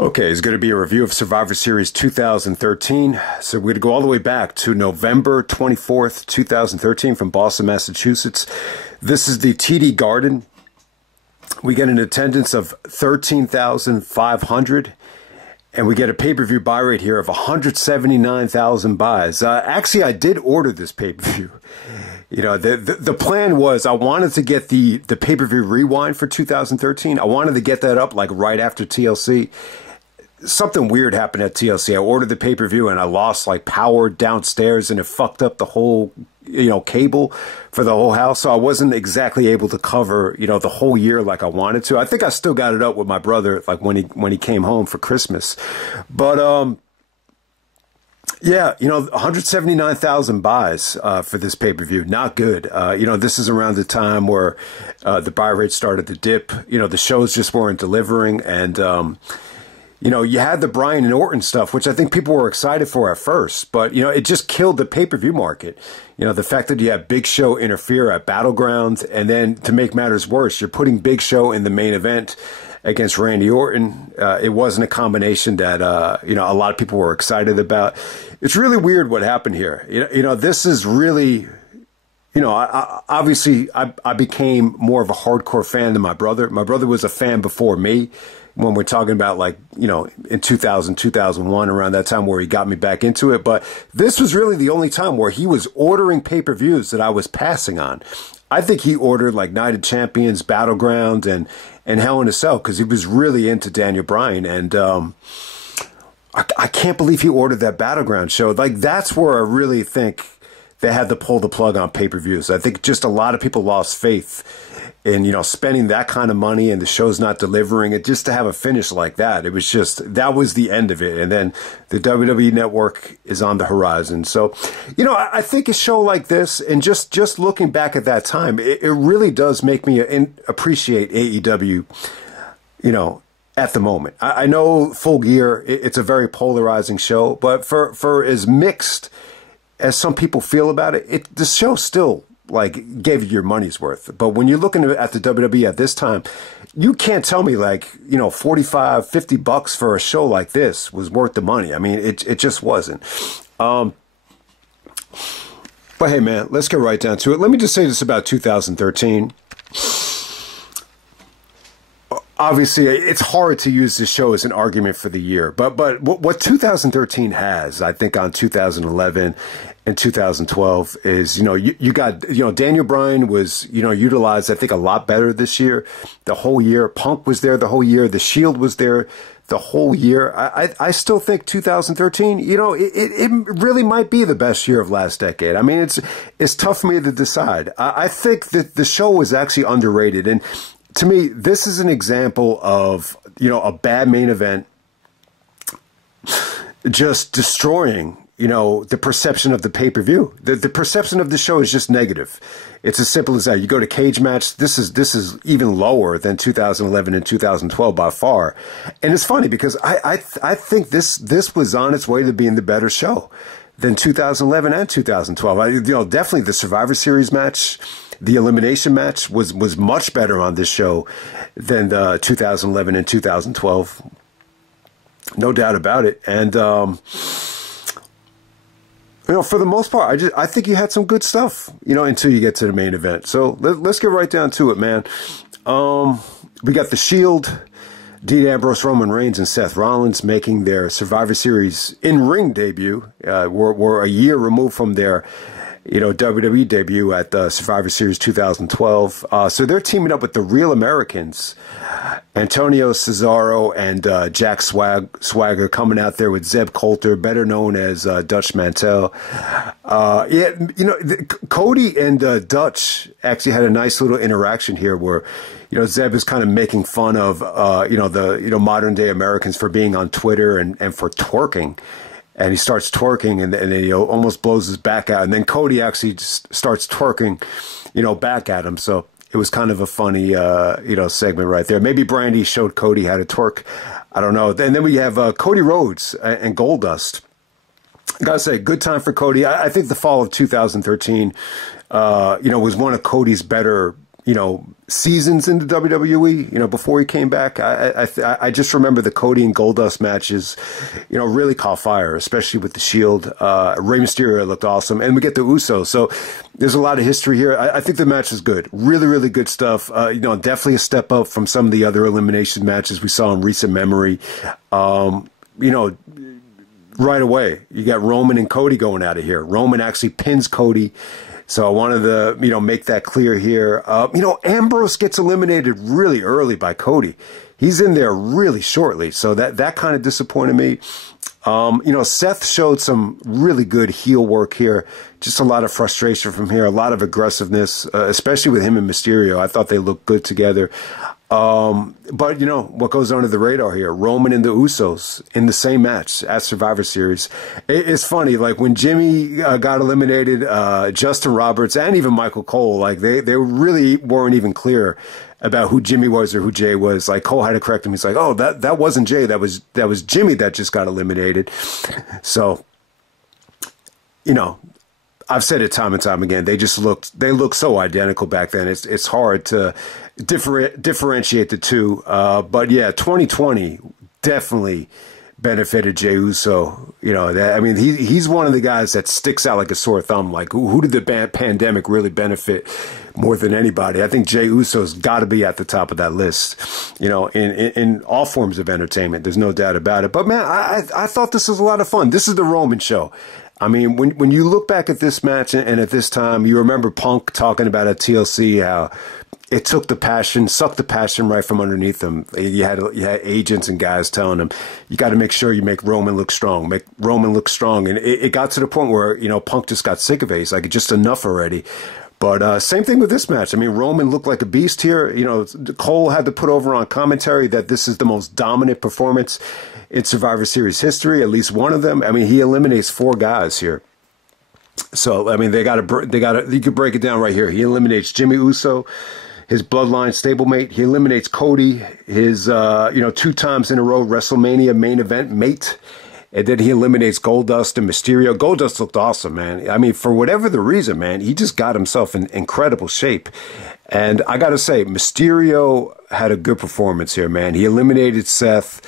Okay, it's going to be a review of Survivor Series 2013. So we're going to go all the way back to November 24th, 2013 from Boston, Massachusetts. This is the TD Garden. We get an attendance of 13,500. And we get a pay-per-view buy rate here of 179,000 buys. Actually, I did order this pay-per-view. You know, the plan was I wanted to get the pay-per-view rewind for 2013. I wanted to get that up like right after TLC. Something weird happened at TLC. I ordered the pay-per-view and I lost like power downstairs and it fucked up the whole, you know, cable for the whole house. So I wasn't exactly able to cover, you know, the whole year like I wanted to. I think I still got it up with my brother like when he came home for Christmas. But yeah, you know, 179,000 buys for this pay-per-view. Not good. You know, this is around the time where the buy rate started to dip. You know, the shows just weren't delivering. And, you know, you had the Bryan and Orton stuff, which I think people were excited for at first. But, you know, it just killed the pay-per-view market. You know, the fact that you had Big Show interfere at Battleground. And then to make matters worse, you're putting Big Show in the main event against Randy Orton. It wasn't a combination that, you know, a lot of people were excited about. It's really weird what happened here. You know, this is really, you know, obviously I became more of a hardcore fan than my brother. My brother was a fan before me when we're talking about like, you know, in 2000, 2001, around that time where he got me back into it. But this was really the only time where he was ordering pay-per-views that I was passing on. I think he ordered like Night of Champions, Battleground, and Hell in a Cell because he was really into Daniel Bryan. And I can't believe he ordered that Battleground show. Like, that's where I really think they had to pull the plug on pay-per-views. I think just a lot of people lost faith in, you know, spending that kind of money and the show's not delivering it, just to have a finish like that. It was just, that was the end of it. And then the WWE Network is on the horizon. So, you know, I think a show like this, and just looking back at that time, it really does make me appreciate AEW, you know, at the moment. I know Full Gear, it's a very polarizing show, but for as mixed as some people feel about it, the show still like gave you your money's worth. But when you're looking at the WWE at this time, you can't tell me like, you know, 45, 50 bucks for a show like this was worth the money. I mean, it just wasn't. But hey, man, let's get right down to it. Let me just say this about 2013. Obviously, it's hard to use this show as an argument for the year, but what 2013 has, I think, on 2011 and 2012 is, you know, you got, you know, Daniel Bryan was, you know, utilized, I think, a lot better this year. The whole year, Punk was there the whole year. The Shield was there the whole year. I still think 2013, you know, it really might be the best year of last decade. I mean, it's tough for me to decide. I think that the show was actually underrated, and to me, this is an example of, you know, a bad main event just destroying, you know, the perception of the pay-per-view. The perception of the show is just negative. It's as simple as that. You go to Cage Match, this is even lower than 2011 and 2012 by far. And it's funny because I think this was on its way to being the better show than 2011 and 2012. You know, definitely the Survivor Series match, the Elimination match was much better on this show than the 2011 and 2012. No doubt about it. And, you know, for the most part, I think you had some good stuff, you know, until you get to the main event. So let's get right down to it, man. We got the Shield, Dean Ambrose, Roman Reigns, and Seth Rollins making their Survivor Series in-ring debut. We're a year removed from their, you know, WWE debut at the Survivor Series 2012. So they're teaming up with the Real Americans, Antonio Cesaro and Jack Swagger, coming out there with Zeb Coulter, better known as Dutch Mantel. Yeah, you know, Cody and Dutch actually had a nice little interaction here where, you know, Zeb is kind of making fun of, you know, modern day Americans for being on Twitter and for twerking. And he starts twerking, and then he almost blows his back out. And then Cody actually just starts twerking, you know, back at him. So it was kind of a funny, you know, segment right there. Maybe Brandy showed Cody how to twerk. I don't know. And then we have Cody Rhodes and Goldust. Gotta say, good time for Cody. I think the fall of 2013, you know, was one of Cody's better seasons in the WWE, before he came back. I just remember the Cody and Goldust matches, really caught fire, especially with the Shield. Rey Mysterio looked awesome, and we get the Usos. So there's a lot of history here. I think the match is good. Really, really good stuff. Definitely a step up from some of the other elimination matches we saw in recent memory. Right away, you got Roman and Cody going out of here. Roman actually pins Cody. So I wanted to, make that clear here. Ambrose gets eliminated really early by Cody. He's in there really shortly. So that kind of disappointed me. Seth showed some really good heel work here. Just a lot of frustration from here, a lot of aggressiveness, especially with him and Mysterio. I thought they looked good together. But what goes under the radar here, Roman and the Usos in the same match at Survivor Series. It's funny, like when Jimmy got eliminated, Justin Roberts and even Michael Cole, like they really weren't even clear about who Jimmy was or who Jay was. Like Cole had to correct him. He's like, oh, that wasn't Jay. That was Jimmy that just got eliminated. So, I've said it time and time again. They look so identical back then. It's hard to differentiate the two. But yeah, 2020 definitely benefited Jey Uso. He's one of the guys that sticks out like a sore thumb. Like who did the pandemic really benefit more than anybody? I think Jey Uso's got to be at the top of that list. In all forms of entertainment. There's no doubt about it. But man, I thought this was a lot of fun. This is the Roman show. I mean, when you look back at this match and at this time, you remember Punk talking about at TLC how it took the passion, sucked the passion right from underneath them. You had agents and guys telling them, you got to make sure you make Roman look strong, And it got to the point where, Punk just got sick of it. He's like, just enough already. But same thing with this match. I mean, Roman looked like a beast here. Cole had to put over on commentary that this is the most dominant performance in Survivor Series history, at least one of them. I mean, he eliminates 4 guys here. So, I mean, you could break it down right here. He eliminates Jimmy Uso, his bloodline stablemate. He eliminates Cody, his, 2 times in a row WrestleMania main event mate. And then he eliminates Goldust and Mysterio. Goldust looked awesome, man. I mean, for whatever the reason, man, he just got himself in incredible shape. And I got to say, Mysterio had a good performance here, man. He eliminated Seth.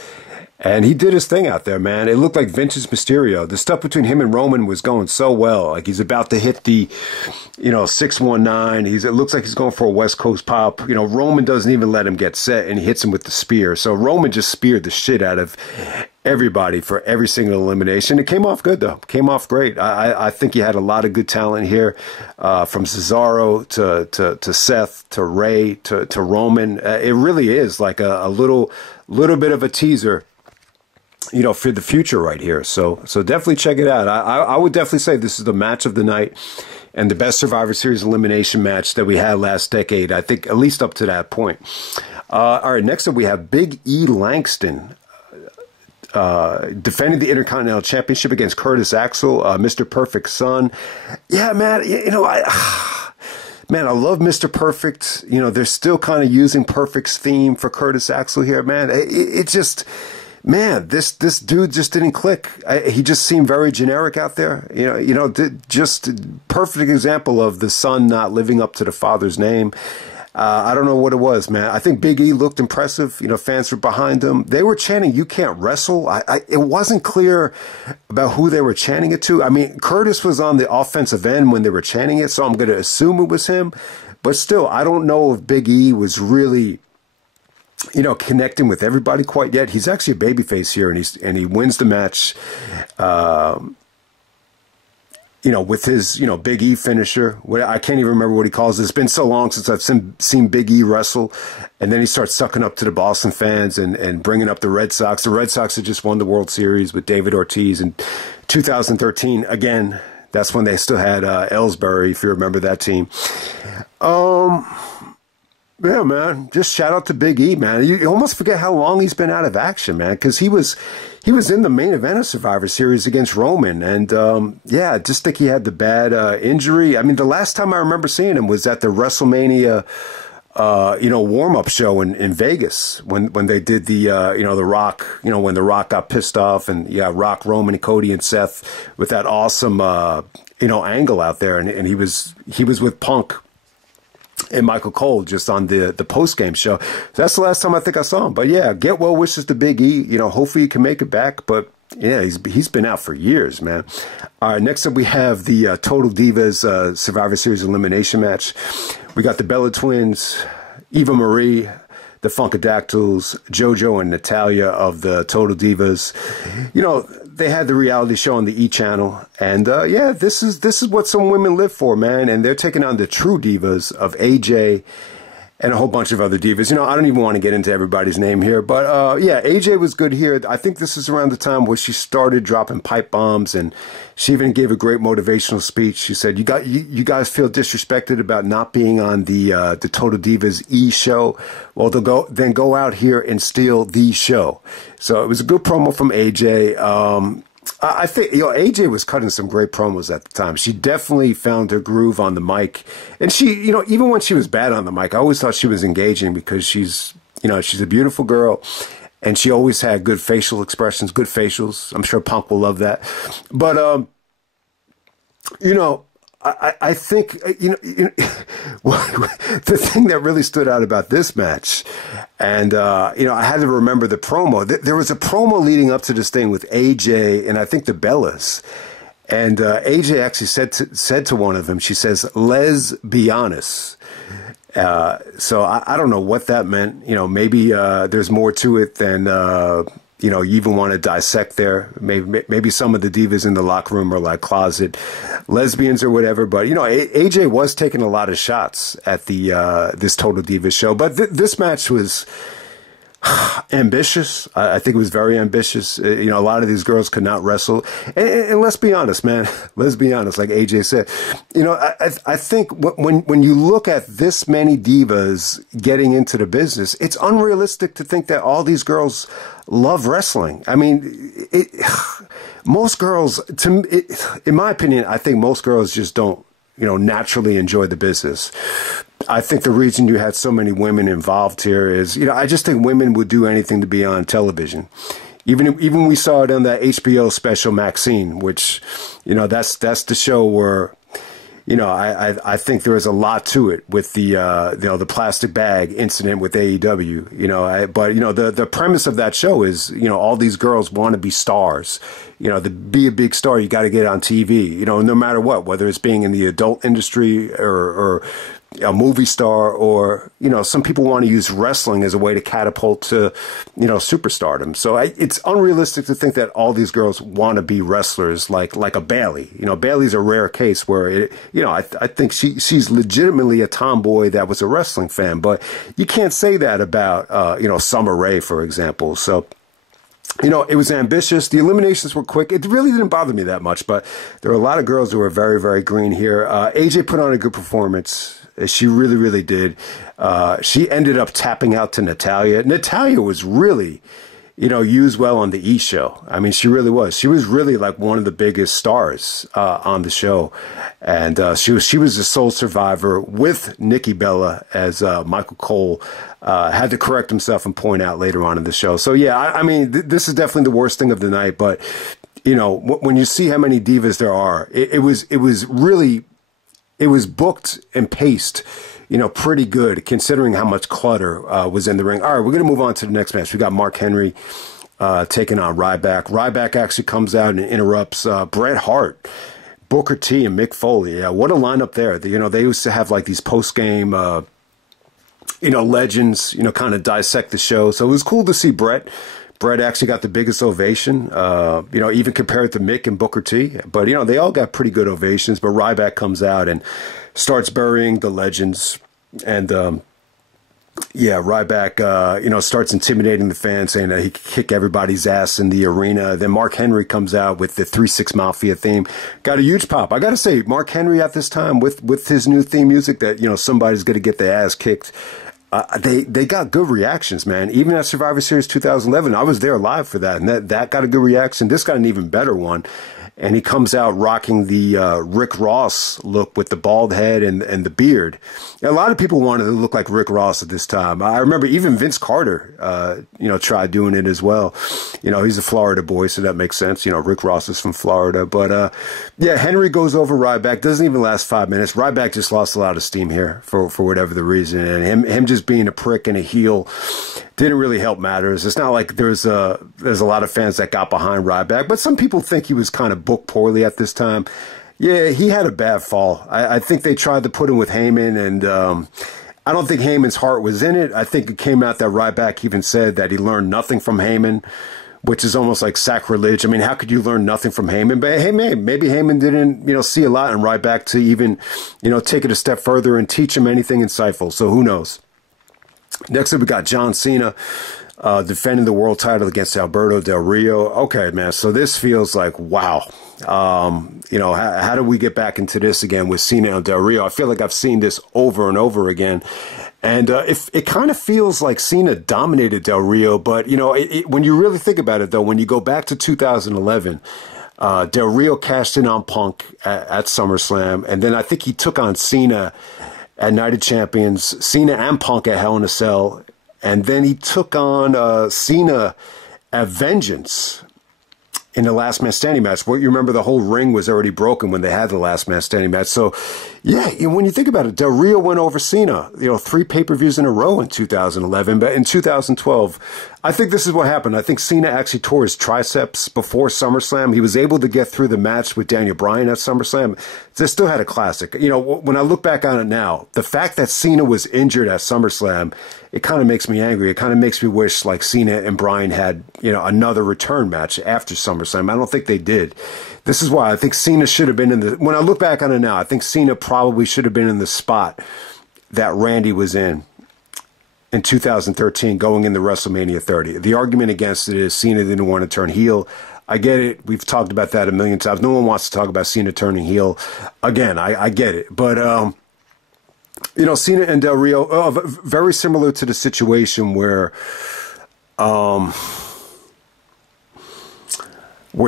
And he did his thing out there, man. It looked like vintage Mysterio. The stuff between him and Roman was going so well. Like he's about to hit the, 619. It looks like he's going for a West Coast pop. Roman doesn't even let him get set, and he hits him with the spear. So Roman just speared the shit out of everybody for every single elimination. It came off good, though. Came off great. I think he had a lot of good talent here, from Cesaro to Seth to Ray to Roman. It really is like a little bit of a teaser, for the future right here. So definitely check it out. I would definitely say this is the match of the night and the best Survivor Series elimination match that we had last decade. I think at least up to that point. All right, next up we have Big E Langston defending the Intercontinental Championship against Curtis Axel, Mr. Perfect's son. Yeah, man, Man, I love Mr. Perfect. They're still kind of using Perfect's theme for Curtis Axel here, man. It just, man, this dude just didn't click. He just seemed very generic out there. Just perfect example of the son not living up to the father's name. I don't know what it was, man. I think Big E looked impressive. Fans were behind him. They were chanting, "You can't wrestle." It wasn't clear about who they were chanting it to. I mean, Curtis was on the offensive end when they were chanting it, so I'm going to assume it was him. But still, I don't know if Big E was really, connecting with everybody quite yet. He's actually a babyface here, and he wins the match. With his, Big E finisher. I can't even remember what he calls it. It's been so long since I've seen Big E wrestle. And then he starts sucking up to the Boston fans and bringing up the Red Sox. The Red Sox had just won the World Series with David Ortiz in 2013. Again, that's when they still had Ellsbury, if you remember that team. Yeah, man. Just shout out to Big E, man. You almost forget how long he's been out of action, man, because he was in the main event of Survivor Series against Roman, and yeah, I just think he had the bad injury. I mean, the last time I remember seeing him was at the WrestleMania, warm-up show in Vegas when they did the the Rock, when the Rock got pissed off, and yeah, Rock, Roman, Cody, and Seth with that awesome angle out there, and he was with Punk. and Michael Cole just on the post-game show. That's the last time I think I saw him. But yeah, get well wishes to Big E. You know, hopefully he can make it back. But yeah, he's been out for years, man. All right, next up we have the Total Divas Survivor Series elimination match. We got the Bella Twins, Eva Marie, the Funkadactyls, JoJo and Natalia of the Total Divas. You know, they had the reality show on the E! Channel, and yeah, this is what some women live for, man. And they're taking on the True Divas of AJ and a whole bunch of other divas. You know, I don't even want to get into everybody's name here, but yeah, AJ was good here. I think this is around the time where she started dropping pipe bombs, and she even gave a great motivational speech. She said, you guys feel disrespected about not being on the Total Divas E! show? Well, then go out here and steal the show. So it was a good promo from AJ. I think, you know, AJ was cutting some great promos at the time. She definitely found her groove on the mic. And she, you know, even when she was bad on the mic, I always thought she was engaging because she's, you know, she's a beautiful girl. And she always had good facial expressions, good facials. I'm sure Punk will love that. But, you know, I think, you know, the thing that really stood out about this match, and, you know, I had to remember the promo. There was a promo leading up to this thing with AJ and I think the Bellas. And AJ actually said to one of them, she says, "Les be honest." So I don't know what that meant. You know, maybe there's more to it than you know, you even want to dissect there. Maybe some of the divas in the locker room are like closet lesbians or whatever. But, you know, AJ was taking a lot of shots at the this Total Divas show. But this match was ambitious. I think it was very ambitious. You know, a lot of these girls could not wrestle. And let's be honest, man. Let's be honest, like AJ said. You know, I think when you look at this many divas getting into the business, it's unrealistic to think that all these girls love wrestling. I mean, most girls, in my opinion, I think most girls just don't, you know, naturally enjoy the business. I think the reason you had so many women involved here is, you know, I just think women would do anything to be on television. Even we saw it on that HBO special Maxine, which, you know, that's the show where, you know, I think there is a lot to it with the, you know, the plastic bag incident with AEW, you know, but, you know, the premise of that show is, you know, all these girls want to be stars. You know, to be a big star, you got to get on TV, you know, no matter what, whether it's being in the adult industry or a movie star, or, you know, some people want to use wrestling as a way to catapult to, you know, superstardom. So it's unrealistic to think that all these girls want to be wrestlers like a Bayley. You know, Bayley's a rare case where, you know, I think she's legitimately a tomboy that was a wrestling fan, but you can't say that about, you know, Summer Rae, for example. So, you know, it was ambitious. The eliminations were quick. It really didn't bother me that much, but there were a lot of girls who were very, very green here. AJ put on a good performance. She really, really did. She ended up tapping out to Natalia. Natalia was really, you know, used well on the E! show. I mean, she really was. She was really like one of the biggest stars on the show. And she was the sole survivor with Nikki Bella, as Michael Cole had to correct himself and point out later on in the show. So, yeah, I mean, this is definitely the worst thing of the night. But, you know, when you see how many divas there are, it was really... It was booked and paced, you know, pretty good considering how much clutter was in the ring. All right, we're going to move on to the next match. We got Mark Henry taking on Ryback. Ryback actually comes out and interrupts Bret Hart, Booker T, and Mick Foley. Yeah, what a lineup there. You know, they used to have like these post-game, you know, legends, you know, kind of dissect the show. So it was cool to see Bret. Bret actually got the biggest ovation, you know, even compared to Mick and Booker T. But, you know, they all got pretty good ovations. But Ryback comes out and starts burying the legends. And, yeah, Ryback, you know, starts intimidating the fans, saying that he could kick everybody's ass in the arena. Then Mark Henry comes out with the 3-6 Mafia theme. Got a huge pop. I got to say, Mark Henry at this time with his new theme music that, you know, somebody's going to get their ass kicked. They got good reactions, man. Even at Survivor Series 2011, I was there live for that, and that got a good reaction. This got an even better one. and he comes out rocking the Rick Ross look with the bald head and the beard. A lot of people wanted to look like Rick Ross at this time. I remember even Vince Carter, you know, tried doing it as well. You know, he's a Florida boy, so that makes sense. You know, Rick Ross is from Florida. But, yeah, Henry goes over Ryback. Doesn't even last 5 minutes. Ryback just lost a lot of steam here for whatever the reason. And him just being a prick and a heel didn't really help matters. It's not like there's a lot of fans that got behind Ryback, but some people think he was kind of booked poorly at this time. Yeah, he had a bad fall. I think they tried to put him with Heyman, and I don't think Heyman's heart was in it. I think it came out that Ryback even said that he learned nothing from Heyman, which is almost like sacrilege. I mean, how could you learn nothing from Heyman? But hey, maybe Heyman didn't, you know, see a lot in Ryback to even, you know, take it a step further and teach him anything insightful. So who knows? Next up, we got John Cena defending the world title against Alberto Del Rio. Okay, man, so this feels like, wow. You know, how do we get back into this again with Cena and Del Rio? I feel like I've seen this over and over again. And it kind of feels like Cena dominated Del Rio. But, you know, when you really think about it, though, when you go back to 2011, Del Rio cashed in on Punk at SummerSlam. And then I think he took on Cena at Night of Champions, Cena and Punk at Hell in a Cell. And then he took on Cena at Vengeance in the Last Man Standing match. Well, you remember the whole ring was already broken when they had the Last Man Standing match. So, yeah, when you think about it, Del Rio went over Cena, you know, 3 pay-per-views in a row in 2011. But in 2012, I think this is what happened. I think Cena actually tore his triceps before SummerSlam. He was able to get through the match with Daniel Bryan at SummerSlam. They still had a classic. You know, when I look back on it now, the fact that Cena was injured at SummerSlam, it kind of makes me angry. It kind of makes me wish like Cena and Bryan had, you know, another return match after SummerSlam. I don't think they did. This is why I think Cena should have been in the, when I look back on it now, I think Cena probably should have been in the spot that Randy was in 2013 going into WrestleMania 30. The argument against it is Cena didn't want to turn heel. I get it. We've talked about that a million times. No one wants to talk about Cena turning heel. Again, I get it. But, you know, Cena and Del Rio, very similar to the situation where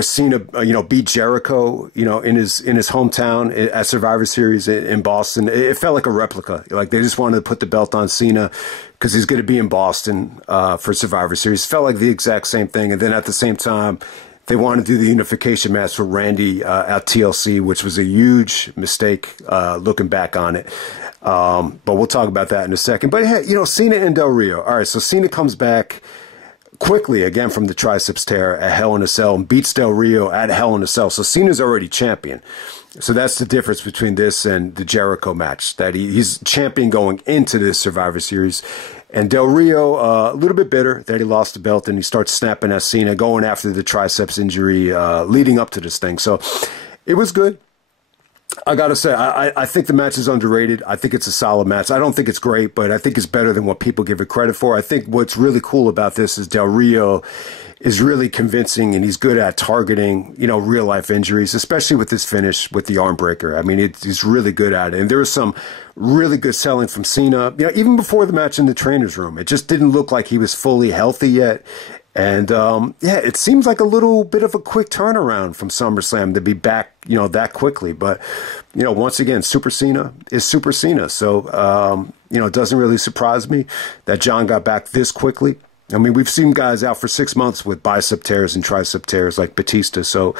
Cena, you know, beat Jericho, you know, in his hometown at Survivor Series in Boston. It felt like a replica. Like they just wanted to put the belt on Cena because he's going to be in Boston for Survivor Series. It felt like the exact same thing. And then at the same time, they wanted to do the unification match with Randy at TLC, which was a huge mistake looking back on it. But we'll talk about that in a second. But, hey, you know, Cena and Del Rio. All right, so Cena comes back quickly again from the triceps tear at Hell in a Cell and beats Del Rio at Hell in a Cell. So Cena's already champion. So that's the difference between this and the Jericho match, that he's champion going into this Survivor Series. And Del Rio, a little bit bitter that he lost the belt, and he starts snapping at Cena, going after the triceps injury leading up to this thing. So it was good. I got to say, I think the match is underrated. I think it's a solid match. I don't think it's great, but I think it's better than what people give it credit for. I think what's really cool about this is Del Rio is really convincing, and he's good at targeting, you know, real-life injuries, especially with this finish with the arm breaker. I mean, he's really good at it. And there was some really good selling from Cena, you know, even before the match in the trainer's room. It just didn't look like he was fully healthy yet. And, yeah, it seems like a little bit of a quick turnaround from SummerSlam to be back, you know, that quickly. But, you know, once again, Super Cena is Super Cena. So, you know, it doesn't really surprise me that John got back this quickly. I mean, we've seen guys out for 6 months with bicep tears and tricep tears like Batista. So,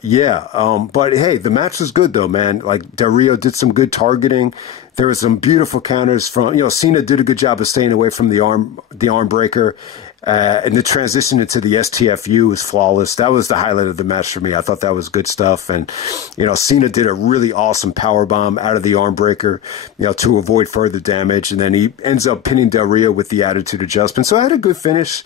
yeah. But, hey, the match was good, though, man. Like, Del Rio did some good targeting. There were some beautiful counters from, you know, Cena did a good job of staying away from the arm breaker. And the transition into the STFU was flawless. That was the highlight of the match for me. I thought that was good stuff. And, you know, Cena did a really awesome powerbomb out of the arm breaker, you know, to avoid further damage. And then he ends up pinning Del Rio with the attitude adjustment. So I had a good finish.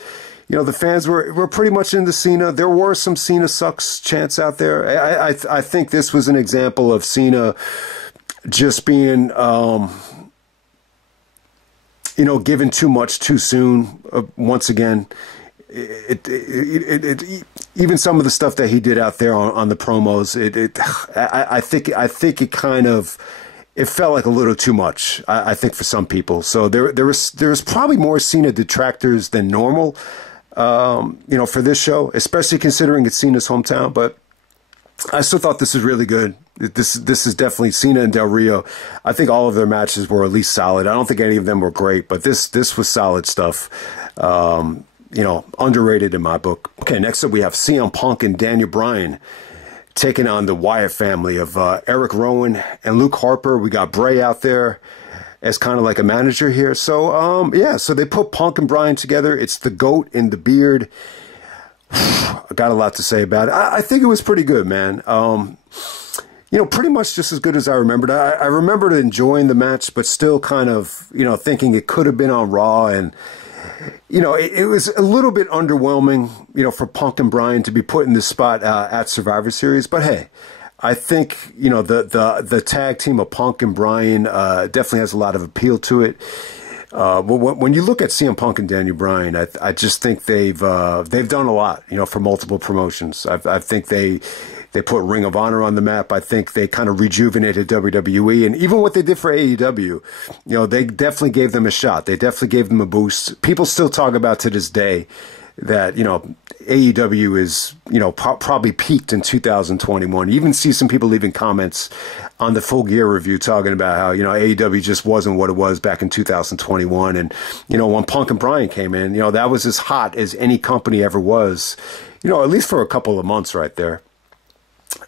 You know, the fans were pretty much into Cena. There were some Cena sucks chants out there. I think this was an example of Cena just being, you know, given too much too soon. Once again, even some of the stuff that he did out there on the promos, I think it kind of, it felt like a little too much. I think for some people. So there was probably more Cena detractors than normal. You know, for this show, especially considering it's Cena's hometown. But I still thought this was really good. This is definitely Cena and Del Rio. I think all of their matches were at least solid. I don't think any of them were great, but this was solid stuff. You know, underrated in my book. Okay, next up we have CM Punk and Daniel Bryan taking on the Wyatt family of Erick Rowan and Luke Harper. We got Bray out there as kind of like a manager here. So, yeah, so they put Punk and Bryan together. It's the goat in the beard. I got a lot to say about it. I think it was pretty good, man. You know, pretty much just as good as I remembered. I remembered enjoying the match, but still kind of, you know, thinking it could have been on Raw. And, you know, it was a little bit underwhelming, you know, for Punk and Bryan to be put in this spot at Survivor Series. But hey, I think, you know, the tag team of Punk and Bryan definitely has a lot of appeal to it. When you look at CM Punk and Daniel Bryan, I just think they've done a lot, you know, for multiple promotions. I think they put Ring of Honor on the map. I think they kind of rejuvenated WWE, and even what they did for AEW, you know, they definitely gave them a shot. They definitely gave them a boost. People still talk about to this day that, you know, AEW is, you know, probably peaked in 2021. You even see some people leaving comments on the Full Gear review talking about how, you know, AEW just wasn't what it was back in 2021. And, you know, when Punk and Bryan came in, you know, that was as hot as any company ever was, you know, at least for a couple of months right there.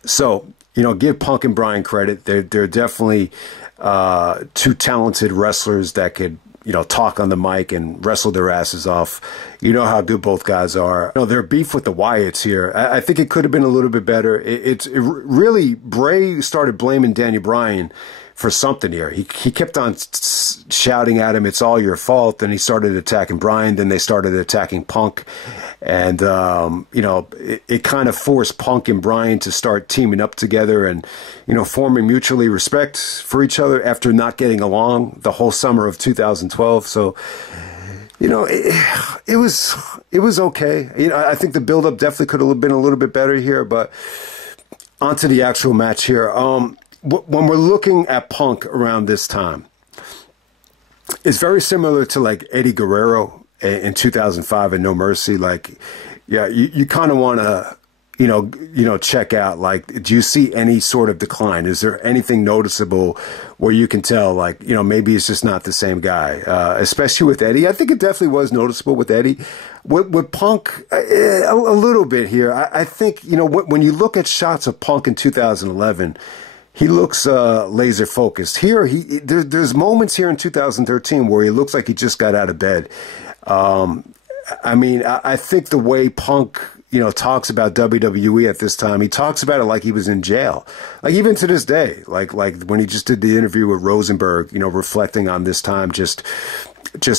So, you know, give Punk and Bryan credit. They're definitely two talented wrestlers that could, you know, talk on the mic and wrestle their asses off. You know how good both guys are. You know, their beef with the Wyatts here, I think it could have been a little bit better. It really, Bray started blaming Daniel Bryan for something here. He kept on shouting at him, "It's all your fault." Then he started attacking Bryan. Then they started attacking Punk. And, you know, it kind of forced Punk and Bryan to start teaming up together and, you know, forming mutually respect for each other after not getting along the whole summer of 2012. So, you know, it was okay. You know, I think the build-up definitely could have been a little bit better here. But onto the actual match here. When we're looking at Punk around this time, it's very similar to like Eddie Guerrero in 2005 and No Mercy. Like, yeah, you kind of want to, you know, check out, like, do you see any sort of decline? Is there anything noticeable where you can tell, like, you know, maybe it's just not the same guy, especially with Eddie? I think it definitely was noticeable with Eddie. With Punk, a little bit here. I think, you know, when you look at shots of Punk in 2011, he looks laser focused. Here, there's moments here in 2013 where he looks like he just got out of bed. I mean, I think the way Punk, you know, talks about WWE at this time, he talks about it like he was in jail. Like, even to this day, like when he just did the interview with Rosenberg, you know, reflecting on this time, just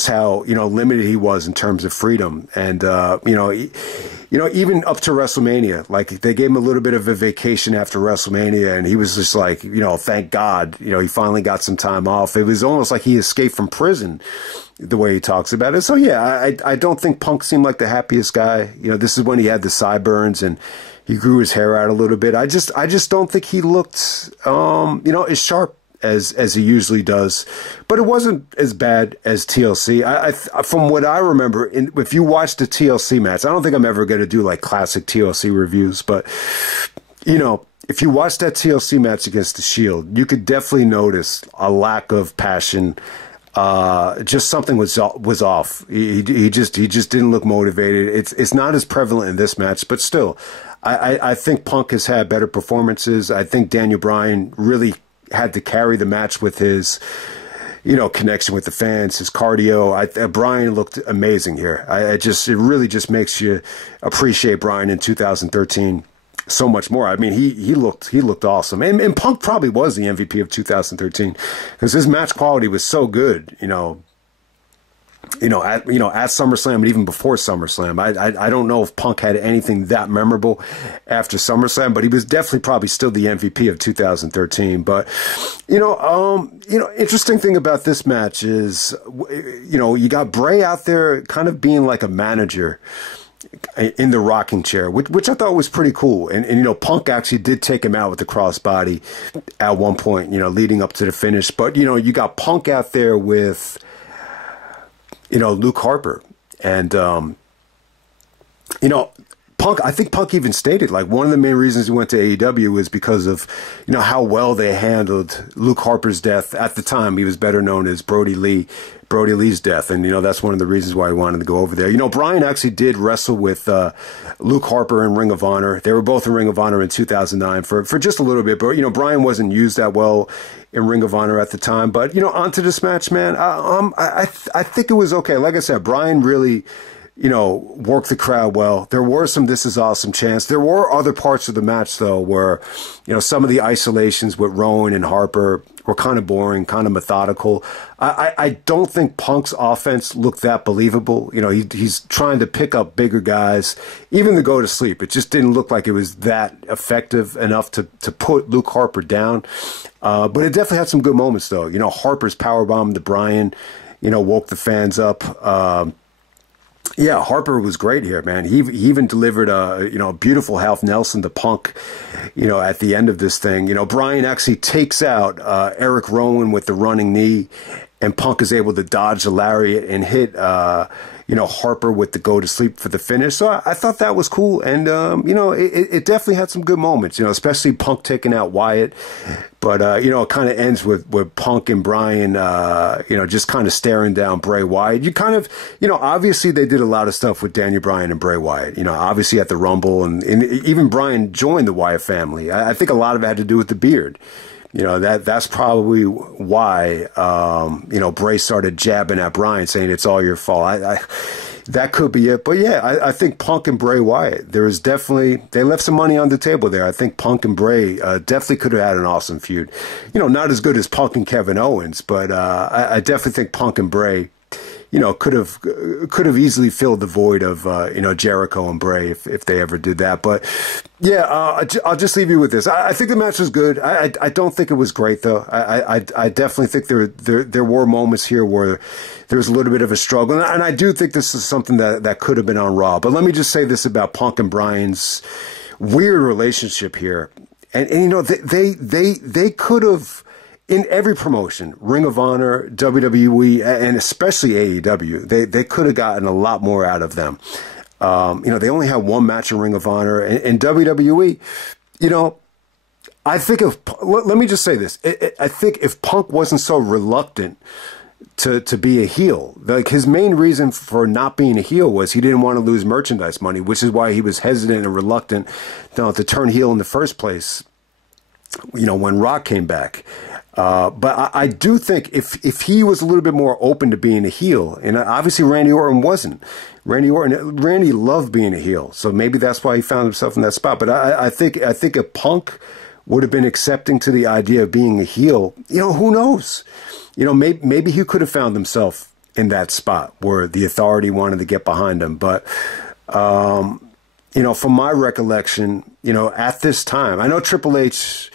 how, you know, limited he was in terms of freedom. And, you know, even up to WrestleMania, like, they gave him a little bit of a vacation after WrestleMania, and he was just like, you know, thank God, you know, he finally got some time off. It was almost like he escaped from prison, the way he talks about it. So, yeah, I don't think Punk seemed like the happiest guy. You know, this is when he had the sideburns and he grew his hair out a little bit. I just don't think he looked, you know, as sharp as he usually does, but it wasn't as bad as TLC. From what I remember, if you watch the TLC match, I don't think I'm ever going to do like classic TLC reviews, but, you know, if you watch that TLC match against the Shield, you could definitely notice a lack of passion. Just something was off. He just didn't look motivated. It's not as prevalent in this match, but still, I think Punk has had better performances. I think Daniel Bryan really had to carry the match with his, you know, connection with the fans, his cardio. Bryan looked amazing here. It really just makes you appreciate Bryan in 2013 so much more. I mean, he looked awesome, and Punk probably was the MVP of 2013 because his match quality was so good. At SummerSlam and even before SummerSlam. I don't know if Punk had anything that memorable after SummerSlam, but he was definitely probably still the MVP of 2013. But interesting thing about this match is, you know, you got Bray out there kind of being like a manager in the rocking chair, which I thought was pretty cool. And you know, Punk actually did take him out with the crossbody at one point, you know, leading up to the finish. But, you know, you got Punk out there with, you know, Luke Harper. And, you know, Punk Punk, I think Punk even stated, like, one of the main reasons he went to AEW was because of, you know, how well they handled Luke Harper's death. At the time, he was better known as Brody Lee's death. And, you know, that's one of the reasons why he wanted to go over there. You know, Bryan actually did wrestle with Luke Harper in Ring of Honor. They were both in Ring of Honor in 2009 for just a little bit. But, you know, Bryan wasn't used that well in Ring of Honor at the time. But, you know, onto this match, man, I think it was okay. Like I said, Bryan really, you know, worked the crowd well. There were some "this is awesome" chants. There were other parts of the match, though, where, you know, some of the isolations with Rowan and Harper were kind of boring, kind of methodical. I don't think Punk's offense looked that believable. You know, he's trying to pick up bigger guys, even to go to sleep. It just didn't look like it was that effective enough to put Luke Harper down. But it definitely had some good moments, though. You know, Harper's powerbomb to Bryan, you know, woke the fans up. Yeah, Harper was great here, man. He even delivered a, you know, a beautiful half Nelson to Punk, you know, at the end of this thing. You know, Bryan actually takes out Erick Rowan with the running knee, and Punk is able to dodge the lariat and hit, you know, Harper with the go to sleep for the finish. So I thought that was cool. And, you know, it definitely had some good moments, you know, especially Punk taking out Wyatt. But, you know, it kind of ends with Punk and Bryan, you know, just kind of staring down Bray Wyatt. You kind of, you know, obviously they did a lot of stuff with Daniel Bryan and Bray Wyatt, you know, obviously at the Rumble. And even Bryan joined the Wyatt family. I think a lot of it had to do with the beard. You know, that's probably why, you know, Bray started jabbing at Bryan, saying it's all your fault. That could be it. But yeah, I think Punk and Bray Wyatt, there is definitely, they left some money on the table there. I think Punk and Bray definitely could have had an awesome feud. You know, not as good as Punk and Kevin Owens, but I definitely think Punk and Bray, you know, could have easily filled the void of, you know, Jericho and Bray if they ever did that. But yeah, I'll just leave you with this. I think the match was good. I don't think it was great, though. I definitely think there were moments here where there was a little bit of a struggle. And I do think this is something that could have been on Raw. But let me just say this about Punk and Bryan's weird relationship here. And you know, they could have, in every promotion, Ring of Honor, WWE, and especially AEW, they could have gotten a lot more out of them. You know, they only had one match in Ring of Honor. And WWE, you know, I think let me just say this. I think if Punk wasn't so reluctant to be a heel, like his main reason for not being a heel was he didn't want to lose merchandise money, which is why he was hesitant and reluctant, you know, to turn heel in the first place, you know, when Rock came back. But I do think if he was a little bit more open to being a heel, and obviously Randy Orton wasn't. Randy loved being a heel, so maybe that's why he found himself in that spot. But I think if Punk would have been accepting to the idea of being a heel, you know, who knows? You know, maybe he could have found himself in that spot where the Authority wanted to get behind him. But you know, from my recollection, you know, at this time, I know Triple H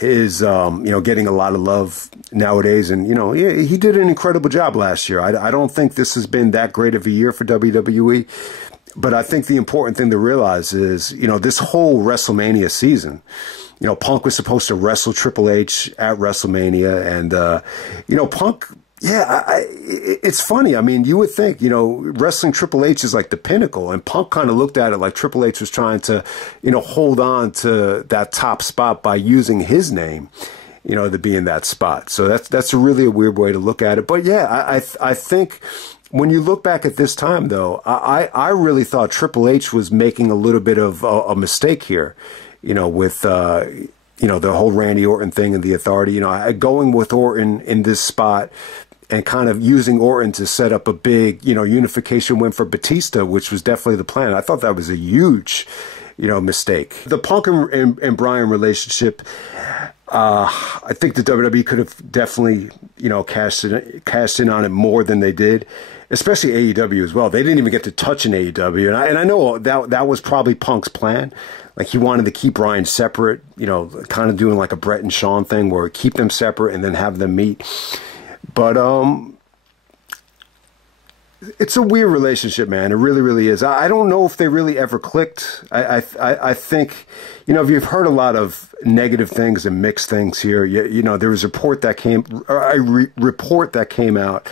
is, you know, getting a lot of love nowadays. And, you know, he did an incredible job last year. I don't think this has been that great of a year for WWE. But I think the important thing to realize is, you know, this whole WrestleMania season, you know, Punk was supposed to wrestle Triple H at WrestleMania. And, you know, Punk, yeah, it's funny. I mean, you would think, you know, wrestling Triple H is like the pinnacle. And Punk kind of looked at it like Triple H was trying to, you know, hold on to that top spot by using his name, you know, to be in that spot. So that's really a weird way to look at it. But yeah, I think when you look back at this time, though, I really thought Triple H was making a little bit of a mistake here, you know, with, you know, the whole Randy Orton thing and the Authority, you know, going with Orton in this spot and kind of using Orton to set up a big, you know, unification win for Batista, which was definitely the plan. I thought that was a huge, you know, mistake. The Punk and Bryan relationship, I think the WWE could have definitely, you know, cashed in on it more than they did, especially AEW as well. They didn't even get to touch an AEW. And I know that was probably Punk's plan. Like, he wanted to keep Bryan separate, you know, kind of doing like a Brett and Shawn thing where keep them separate and then have them meet. But it's a weird relationship, man. It really, really is. I don't know if they really ever clicked. I think, you know, if you've heard a lot of negative things and mixed things here, you know, there was a report that came out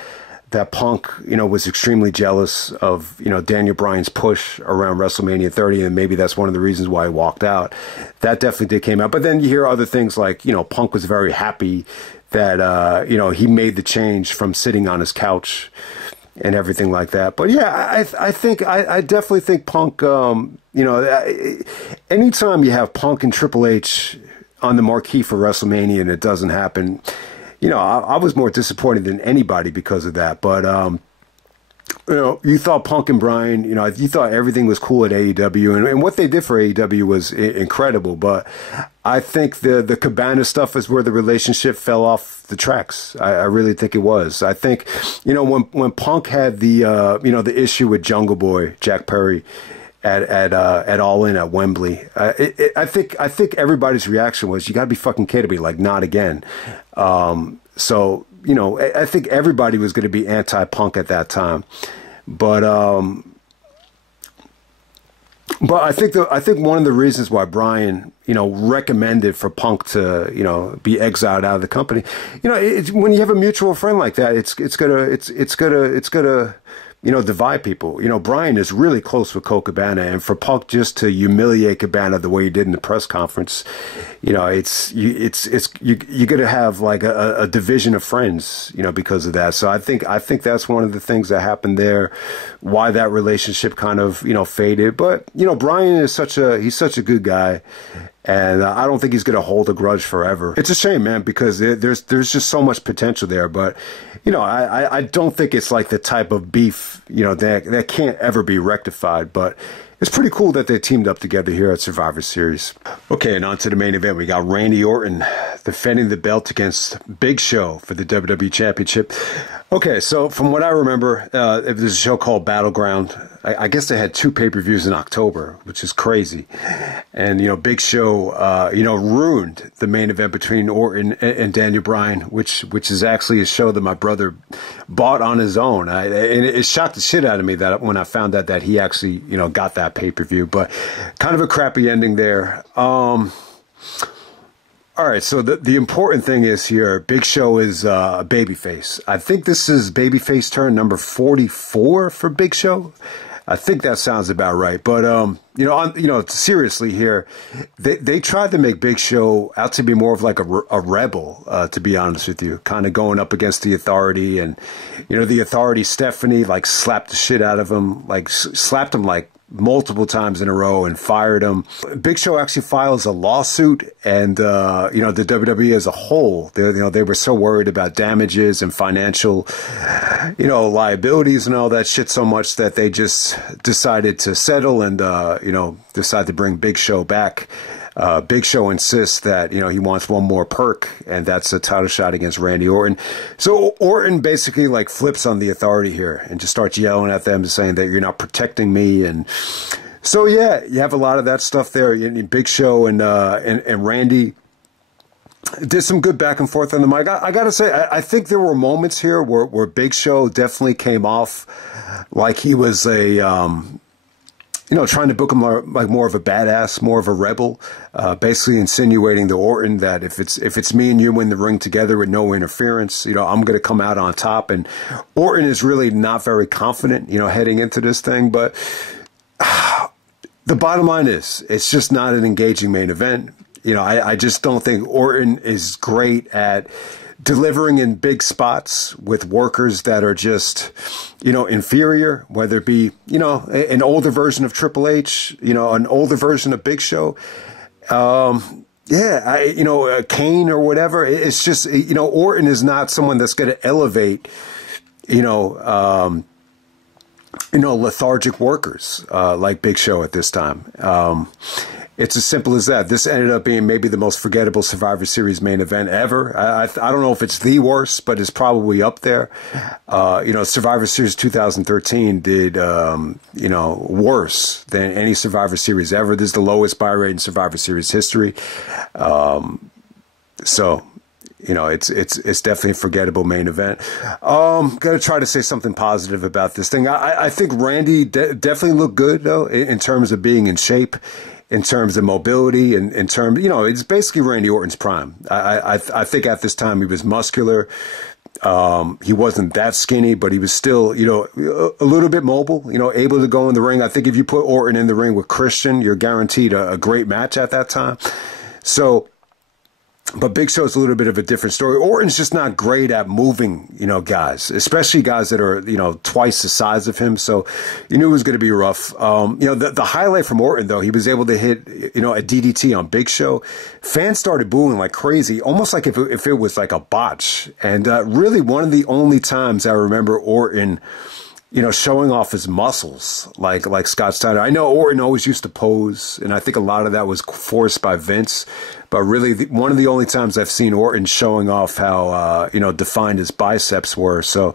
that Punk, was extremely jealous of, Daniel Bryan's push around WrestleMania 30, and maybe that's one of the reasons why he walked out. That definitely did came out. But then you hear other things like, Punk was very happy that, he made the change from sitting on his couch and everything like that. But yeah, I definitely think Punk, anytime you have Punk and Triple H on the marquee for WrestleMania and it doesn't happen, I was more disappointed than anybody because of that. But, you thought Punk and Bryan, you thought everything was cool at AEW, and what they did for AEW was incredible. But I think the Cabana stuff is where the relationship fell off the tracks. I really think it was. I think, when Punk had the issue with Jungle Boy, Jack Perry, at All In at Wembley, I think everybody's reaction was, you got to be fucking kidding me, like, not again. So, I think everybody was going to be anti-Punk at that time. But I think one of the reasons why Bryan, recommended for Punk to, be exiled out of the company, when you have a mutual friend like that, it's gonna divide people. Bryan is really close with Colt Cabana, and for Punk just to humiliate Cabana the way he did in the press conference, you're gonna have like a division of friends, because of that. So I think that's one of the things that happened there, why that relationship kind of faded. But Bryan is such a good guy. And I don't think he's going to hold a grudge forever. It's a shame, man, because there's just so much potential there. But, I don't think it's like the type of beef, that can't ever be rectified. But it's pretty cool that they teamed up together here at Survivor Series. Okay, and on to the main event. We got Randy Orton defending the belt against Big Show for the WWE Championship. Okay, so from what I remember, there's a show called Battleground. I guess they had 2 pay-per-views in October, which is crazy. And, Big Show, ruined the main event between Orton and Daniel Bryan, which is actually a show that my brother bought on his own. And it shocked the shit out of me that when I found out that he actually, got that pay-per-view. But kind of a crappy ending there. All right, so the important thing is here, Big Show is a babyface. I think this is babyface turn number 44 for Big Show. I think that sounds about right. But seriously here, they tried to make Big Show out to be more of like a rebel, to be honest with you, kind of going up against the Authority, and the Authority, Stephanie, like slapped the shit out of him, like slapped him like multiple times in a row and fired him. Big Show actually files a lawsuit, and the WWE as a whole, they were so worried about damages and financial liabilities and all that shit so much that they just decided to settle and decide to bring Big Show back. Big Show insists that, he wants one more perk, and that's a title shot against Randy Orton. So Orton basically like flips on the Authority here and just starts yelling at them, saying that you're not protecting me. And so, yeah, you have a lot of that stuff there. Big Show and Randy did some good back and forth on the mic. I got to say, I think there were moments here where Big Show definitely came off like he was trying to book him like more of a badass, more of a rebel, basically insinuating to Orton that if it's me and you in the ring together with no interference, I'm going to come out on top. And Orton is really not very confident, heading into this thing. But the bottom line is, it's just not an engaging main event. I just don't think Orton is great at delivering in big spots with workers that are just, inferior, whether it be, an older version of Triple H, an older version of Big Show. Kane or whatever. It's just, Orton is not someone that's going to elevate, lethargic workers, like Big Show at this time. It's as simple as that. This ended up being maybe the most forgettable Survivor Series main event ever. I don't know if it's the worst, but it's probably up there. Survivor Series 2013 did, worse than any Survivor Series ever. This is the lowest buy rate in Survivor Series history. It's definitely a forgettable main event. Gonna try to say something positive about this thing. I think Randy definitely looked good, though, in terms of being in shape, in terms of mobility, and in terms, it's basically Randy Orton's prime. I think at this time he was muscular. He wasn't that skinny, but he was still, you know, a little bit mobile, you know, able to go in the ring. I think if you put Orton in the ring with Christian, you're guaranteed a great match at that time. So, but Big Show's a little bit of a different story. Orton's just not great at moving, you know, guys, especially guys that are, you know, twice the size of him. So you knew it was going to be rough. You know, the highlight from Orton, though, he was able to hit, you know, a DDT on Big Show. Fans started booing like crazy, almost like if it was like a botch. And really one of the only times I remember Orton, you know, showing off his muscles like Scott Steiner. I know Orton always used to pose, and I think a lot of that was forced by Vince. But really, one of the only times I've seen Orton showing off how, you know, defined his biceps were. So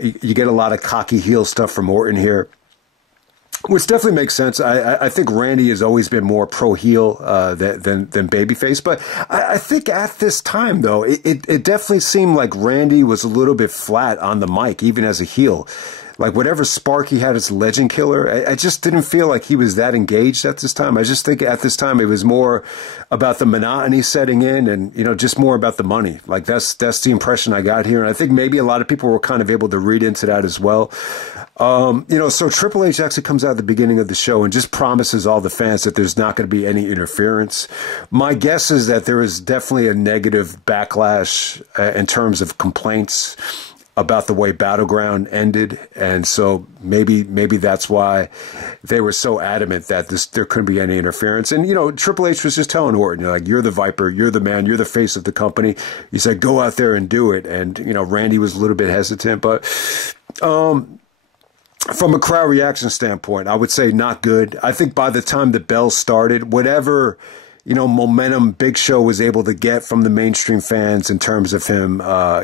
you get a lot of cocky heel stuff from Orton here, which definitely makes sense. I think Randy has always been more pro-heel than babyface. But I think at this time, though, it definitely seemed like Randy was a little bit flat on the mic, even as a heel. Like whatever spark he had as Legend Killer, I just didn't feel like he was that engaged at this time. I just think at this time it was more about the monotony setting in and, you know, just more about the money. Like that's the impression I got here. And I think maybe a lot of people were kind of able to read into that as well. You know, so Triple H actually comes out at the beginning of the show and just promises all the fans that there's not going to be any interference. My guess is that there is definitely a negative backlash in terms of complaints about the way Battleground ended, and so maybe that's why they were so adamant that there couldn't be any interference. And you know, Triple H was just telling Orton, like, you're the Viper, you're the man, you're the face of the company. He said, go out there and do it. And you know, Randy was a little bit hesitant, but from a crowd reaction standpoint, I would say not good. I think by the time the bell started, whatever, you know, momentum Big Show was able to get from the mainstream fans in terms of him,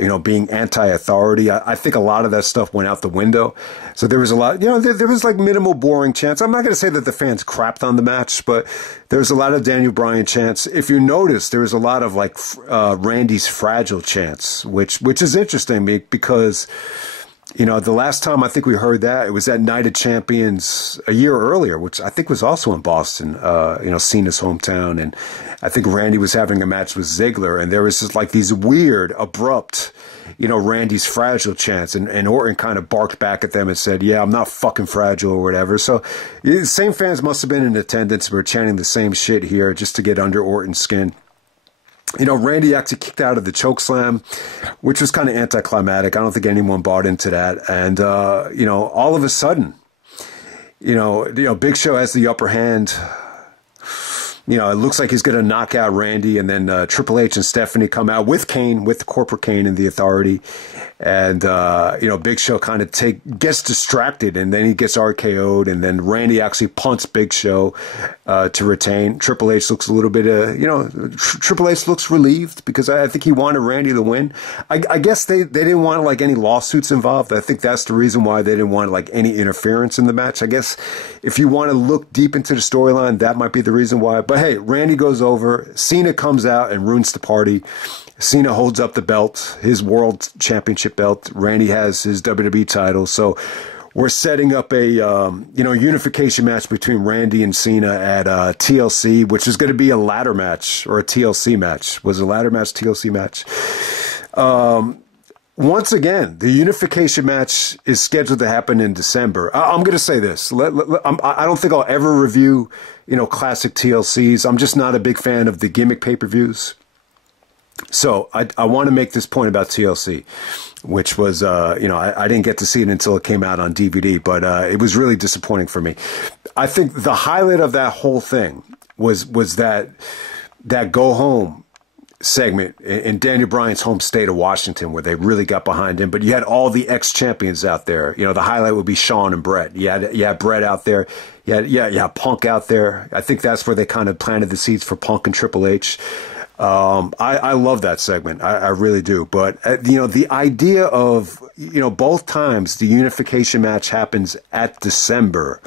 you know, being anti-authority, I think a lot of that stuff went out the window. So there was a lot, you know, there was like minimal boring chants. I'm not going to say that the fans crapped on the match, but there was a lot of Daniel Bryan chants. If you notice, there was a lot of like Randy's Fragile chants, which is interesting because, you know, the last time I think we heard that, it was at Night of Champions a year earlier, which I think was also in Boston, you know, Cena's hometown. And I think Randy was having a match with Ziggler, and there was just like these weird, abrupt, you know, Randy's Fragile chants. And Orton kind of barked back at them and said, yeah, I'm not fucking fragile or whatever. So the same fans must have been in attendance. We're chanting the same shit here just to get under Orton's skin. You know, Randy actually kicked out of the chokeslam, which was kind of anticlimactic. I don't think anyone bought into that. And, you know, all of a sudden, you know, Big Show has the upper hand. You know, it looks like he's going to knock out Randy, and then Triple H and Stephanie come out with Kane, with Corporate Kane and the Authority. And, you know, Big Show kind of gets distracted, and then he gets RKO'd, and then Randy actually punts Big Show to retain. Triple H looks a little bit, you know, Triple H looks relieved because I think he wanted Randy to win. I guess they didn't want, like, any lawsuits involved. I think that's the reason why they didn't want, like, any interference in the match. I guess if you want to look deep into the storyline, that might be the reason why. But hey, Randy goes over. Cena comes out and ruins the party. Cena holds up the belt, his world championship belt. Randy has his WWE title. So we're setting up a, you know, unification match between Randy and Cena at TLC, which is going to be a ladder match or a TLC match. Was a ladder match, TLC match. Once again, the unification match is scheduled to happen in December. I'm going to say this. I don't think I'll ever review, you know, classic TLCs. I'm just not a big fan of the gimmick pay-per-views. So I want to make this point about TLC, which was, you know, I didn't get to see it until it came out on DVD, but it was really disappointing for me. I think the highlight of that whole thing was that go home segment in Daniel Bryan's home state of Washington, where they really got behind him. But you had all the ex-champions out there. You know, the highlight would be Shawn and Brett. You had Brett out there. You had Punk out there. I think that's where they kind of planted the seeds for Punk and Triple H. I love that segment. I really do. But, you know, the idea of, you know, both times the unification match happens at December,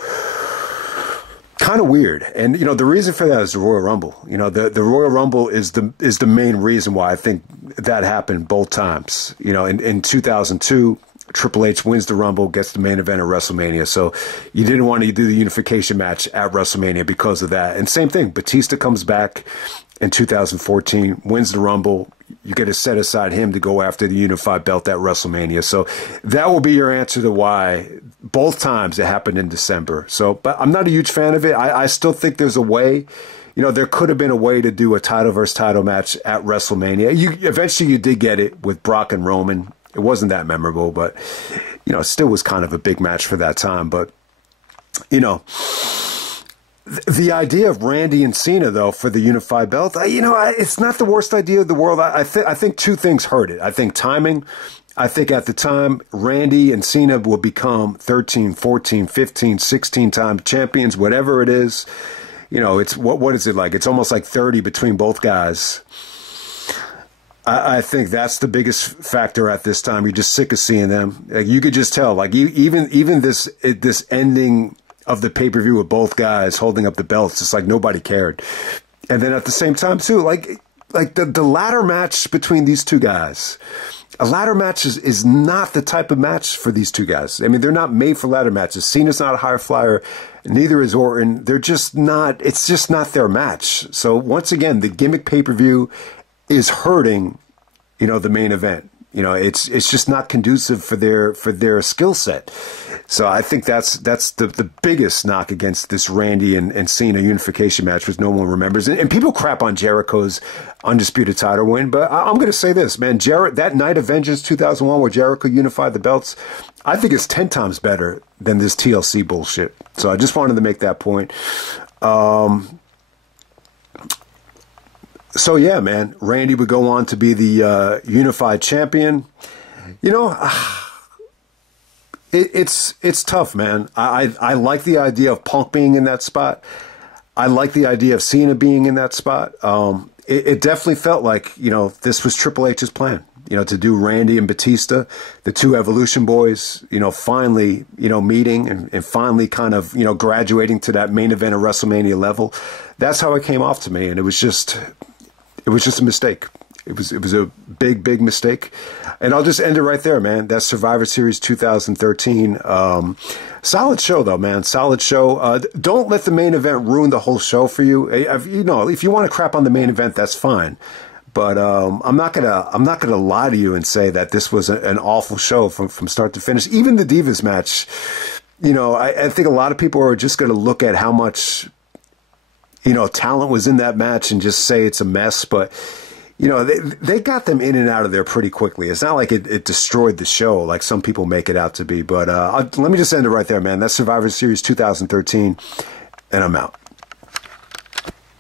kind of weird. And, you know, the reason for that is the Royal Rumble. You know, the Royal Rumble is the main reason why I think that happened both times. You know, in 2002, Triple H wins the Rumble, gets the main event at WrestleMania. So you didn't want to do the unification match at WrestleMania because of that. And same thing, Batista comes back in 2014, wins the Rumble. you got to set aside him to go after the unified belt at WrestleMania. So that will be your answer to why both times it happened in December. So, but I'm not a huge fan of it. I still think there's a way. There could have been a way to do a title versus title match at WrestleMania. Eventually you did get it with Brock and Roman. It wasn't that memorable, but, it still was kind of a big match for that time. But, the idea of Randy and Cena, though, for the unified belt, it's not the worst idea of the world. I think two things hurt it. I think timing. I think at the time, Randy and Cena will become 13, 14, 15, 16 time champions, whatever it is. It's what is it like? It's almost like 30 between both guys. I think that's the biggest factor at this time. You're just sick of seeing them. Like, you could just tell. Like, even this ending of the pay-per-view with both guys holding up the belts, it's like nobody cared. And then at the same time too, like the ladder match between these two guys. A ladder match is not the type of match for these two guys. I mean, they're not made for ladder matches. Cena's not a high flyer. Neither is Orton. They're just not, it's just not their match. So once again, the gimmick pay-per-view is hurting, the main event. It's just not conducive for their skill set. So I think that's the biggest knock against this Randy and Cena unification match, which no one remembers. And people crap on Jericho's undisputed title win, but I'm going to say this, man. That night of Vengeance 2001 where Jericho unified the belts, I think it's 10 times better than this TLC bullshit. So I just wanted to make that point. So yeah, man, Randy would go on to be the unified champion. It's tough, man. I like the idea of Punk being in that spot. I like the idea of Cena being in that spot. It definitely felt like, this was Triple H's plan, to do Randy and Batista, the two Evolution boys, finally, meeting and finally kind of, graduating to that main event of WrestleMania level. That's how it came off to me. And it was just a mistake. It was a big mistake. And I'll just end it right there, man. That's Survivor Series 2013. Solid show, though, man. Solid show. Don't let the main event ruin the whole show for you. If you want to crap on the main event, that's fine. But I'm not gonna lie to you and say that this was an awful show from start to finish. Even the Divas match, I think a lot of people are just gonna look at how much talent was in that match and just say it's a mess. But they got them in and out of there pretty quickly. It's not like it destroyed the show like some people make it out to be. But let me just end it right there, man. That's Survivor Series 2013, and I'm out.